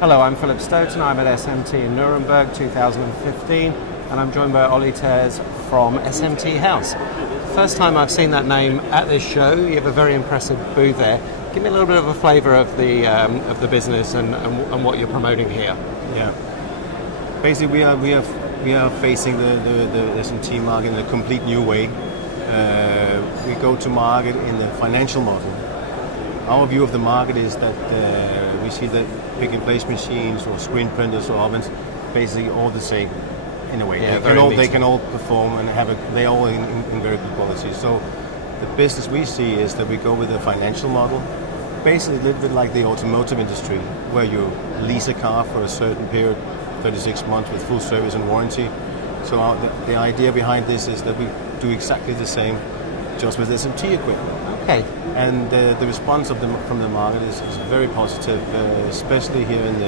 Hello, I'm Philip Stoughton. I'm at SMT in Nuremberg 2015, and I'm joined by Ollie Tears from SMT House. First time I've seen that name at this show. You have a very impressive booth there. Give me a little bit of a flavour of the business and what you're promoting here. Yeah, basically we are facing the SMT market in a complete new way. We go to market in the financial model. Our view of the market is that we see that pick and place machines or screen printers or ovens, basically all the same in a way. Yeah, they can all perform and they're all in very good quality. So the business we see is that we go with a financial model, basically a little bit like the automotive industry, where you lease a car for a certain period, 36 months with full service and warranty. So the idea behind this is that we do exactly the same, just with SMT equipment. Okay. And the response from the market is very positive, especially here in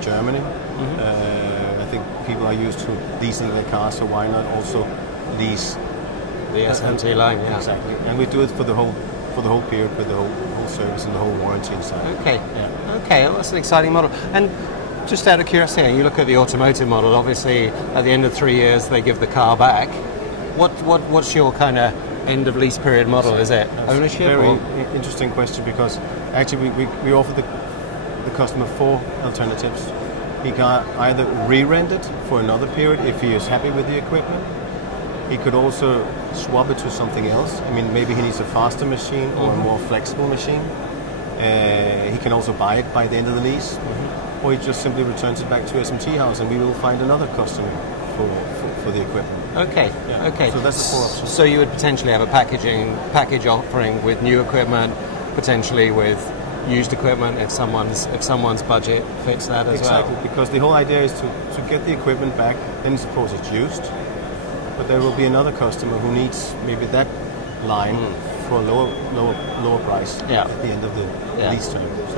Germany. Mm-hmm. I think people are used to leasing their cars, so why not also lease the SMT line? Yeah, exactly. And we do it for the whole period, with the whole service and the whole warranty inside. Okay. Yeah. Okay. Well, that's an exciting model. And just out of curiosity, you look at the automotive model. Obviously, at the end of 3 years, they give the car back. What's your kind of end of lease period model? Is it ownership? Very interesting question, because actually we offer the customer 4 alternatives. He can either re-rent it for another period if he is happy with the equipment. He could also swap it to something else. I mean, maybe he needs a faster machine or a more flexible machine. He can also buy it by the end of the lease, or he just simply returns it back to SMT House, and we will find another customer for the equipment. Okay. Yeah. Okay. So that's the 4 options. So you would potentially have a package offering with new equipment, potentially with used equipment if someone's budget fits that as well. Exactly, because the whole idea is to get the equipment back. Then suppose it's used, but there will be another customer who needs maybe that line for a lower price at the end of the lease term. So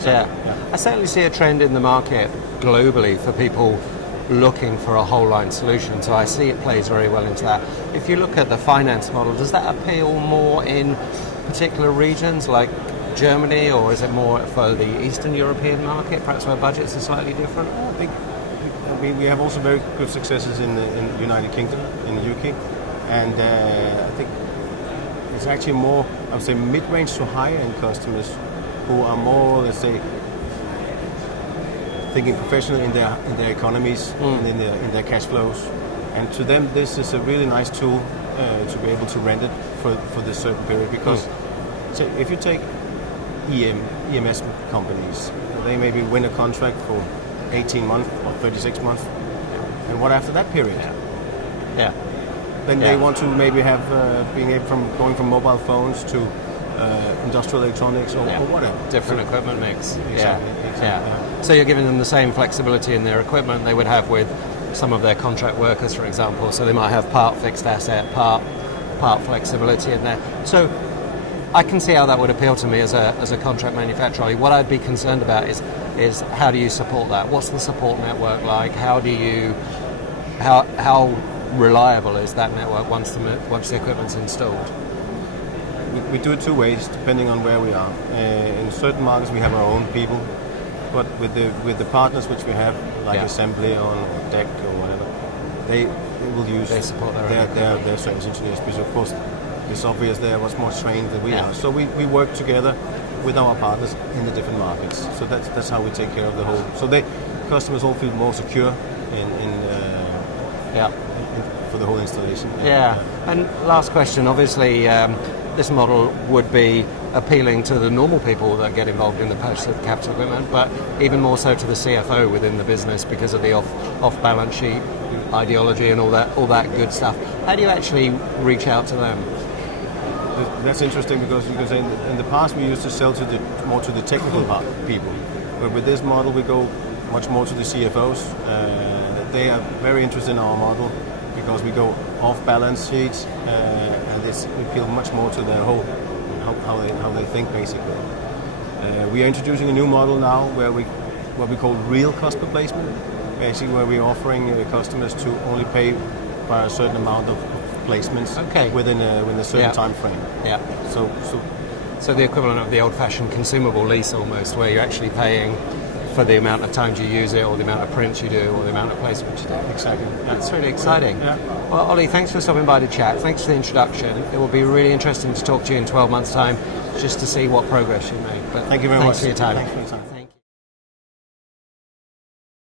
exactly. I certainly see a trend in the market globally for people looking for a whole line solution, so I see it plays very well into that. If you look at the finance model, does that appeal more in particular regions like Germany, or is it more for the Eastern European market, perhaps where budgets are slightly different? I think we have also very good successes in the United Kingdom, in the UK, and I think it's actually more, I would say, mid-range to high-end customers who are more, let's say, thinking professionally in their economies and in their cash flows, and to them this is a really nice tool to be able to rent it for this certain period, because so if you take EMS companies, they maybe win a contract for 18 months or 36 months, and what after that period? Then they want to maybe have being able going from mobile phones to industrial electronics or whatever. Different equipment mix. Exactly. So you're giving them the same flexibility in their equipment they would have with some of their contract workers, for example. So they might have part fixed asset, part flexibility in there. So I can see how that would appeal to me as a contract manufacturer. What I'd be concerned about is how do you support that? What's the support network like? How reliable is that network once the equipment's installed? We do it 2 ways, depending on where we are. In certain markets, we have our own people, but with the partners which we have, like Assembly or DEC or whatever, they support their service engineers, because of course it's obvious they are much more trained than we are. So we work together with our partners in the different markets. So that's how we take care of the whole. So customers all feel more secure for the whole installation. And last question, obviously. This model would be appealing to the normal people that get involved in the purchase of capital equipment, but even more so to the CFO within the business because of the off-balance sheet ideology and all that good stuff. How do you actually reach out to them? That's interesting, because you can say in the past we used to sell more to the technical people, but with this model we go much more to the CFOs. They are very interested in our model, because we go off balance sheets, and this we appeal much more to their whole how they think, basically. We are introducing a new model now where what we call real cost per placement, basically where we're offering customers to only pay by a certain amount of placements within a certain time frame. So the equivalent of the old-fashioned consumable lease, almost, where you're actually paying for the amount of times you use it, or the amount of prints you do, or the amount of placements you do. Exactly. That's really exciting. Yeah. Well, Ollie, thanks for stopping by to chat. Thanks for the introduction. It will be really interesting to talk to you in 12 months' time, just to see what progress you made. But Thank you very much. Thanks for your time. Thanks for your time.